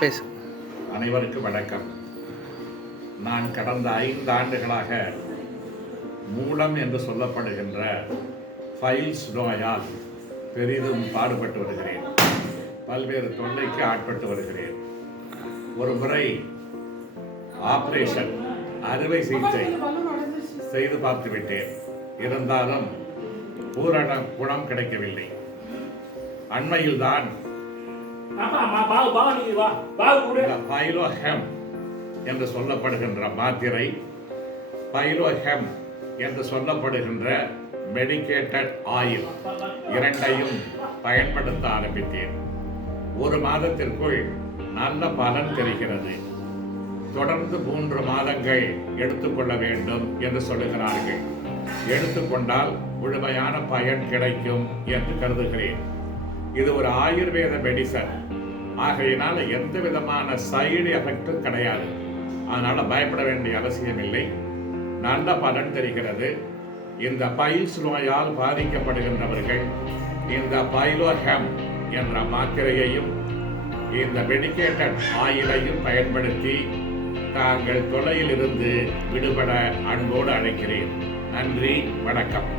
பேசு. அனைவருக்கும் வணக்கம். நான் கடந்த 5 ஆண்டுகளாக மூலம் என்று சொல்லப்படுகின்ற ஃபைல்ஸ் நோயால் பெரிதும் பாடுபட்டு வருகிறேன். பல்வேறு தொல்லைக்கு ஆட்பட்டு வருகிறேன். ஒரு முறை ஆபரேஷன் அறுவை சிகிச்சை செய்து பார்த்து விட்டேன். இருந்தாலும் பூரண குணம் கிடைக்கவில்லை. அண்மையில்தான் பைலோஹெம் என்று சொல்லப்படுகின்ற மாத்திரை, பைலோஹெம் என்று சொல்லப்படுகின்ற மெடிக்கேட்டட் ஆயில் இரண்டையும் பயன்படுத்த ஆரம்பித்தேன். 1 மாதத்திற்குள் நல்ல பலன் தெரிகிறது. தொடர்ந்து 3 மாதங்கள் எடுத்துக்கொள்ள வேண்டும் என்று சொல்லுகிறார்கள். எடுத்துக்கொண்டால் முழுமையான பயன் கிடைக்கும் என்று கருதுகிறேன். இது ஒரு ஆயுர்வேத மெடிசன் ஆகையினால எந்த விதமான சைடு எஃபெக்டும் கிடையாது. அதனால பயப்பட வேண்டிய அவசியம் இல்லை. நல்ல பலன் தெரிகிறது. இந்த பைல்ஸ் நோயால் பாதிக்கப்படுகின்றவர்கள் இந்த பைலோஹெம் என்ற மாத்திரையையும் இந்த மெடிக்கேட்டட் ஆயிலையும் பயன்படுத்தி தாங்கள் தொல்லையில் இருந்து விடுபட அன்போடு அழைக்கிறேன். நன்றி, வணக்கம்.